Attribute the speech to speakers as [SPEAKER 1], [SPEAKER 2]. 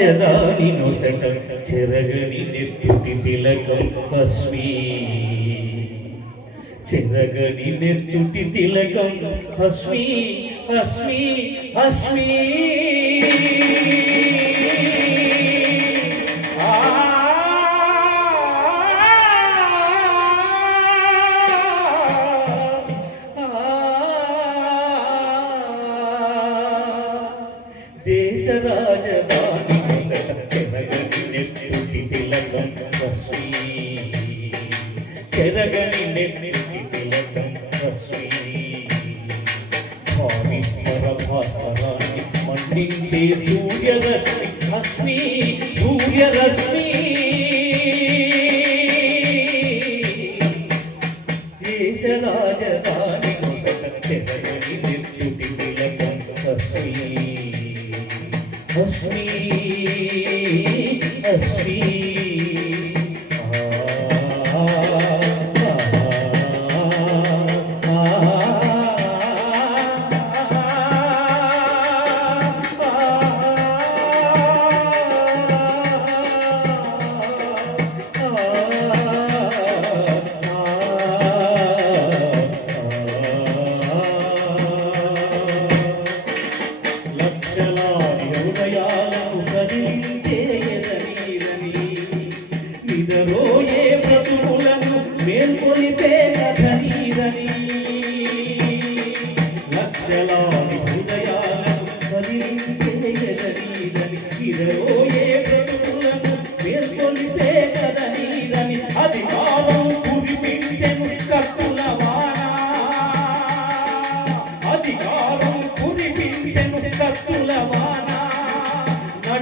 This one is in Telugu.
[SPEAKER 1] రాజధాని నొసట చెరగని నెత్తుటి తిలకం హస్మీ చెరగని నెత్తుటి తిలకం హస్మీ హస్మీ హస్మీ దేశ రాజధాని చెరగని నెత్తుటి తిలకం హస్మీ భావిస్వర భాస్వరాన్ని మండించే సూర్యరశ్మి హస్మి సూర్యరశ్మి. దేశ రాజధాని మొసట చెరగని నెత్తుటి తిలకం హస్మి హస్మి హస్మి లక్షలాది హృదయాలను నిదరోయే బ్రతుకులను మేల్కొలిపే కథనీరని లక్షలాది హృదయాలను కదిలించేయదనీరని నిదరోయే బ్రతుకులను మేల్కొలిపే కథనీరని అధికారం కురిపించెను కట్టుల వాన అధికారం కురిపించెను కత్తుల వాన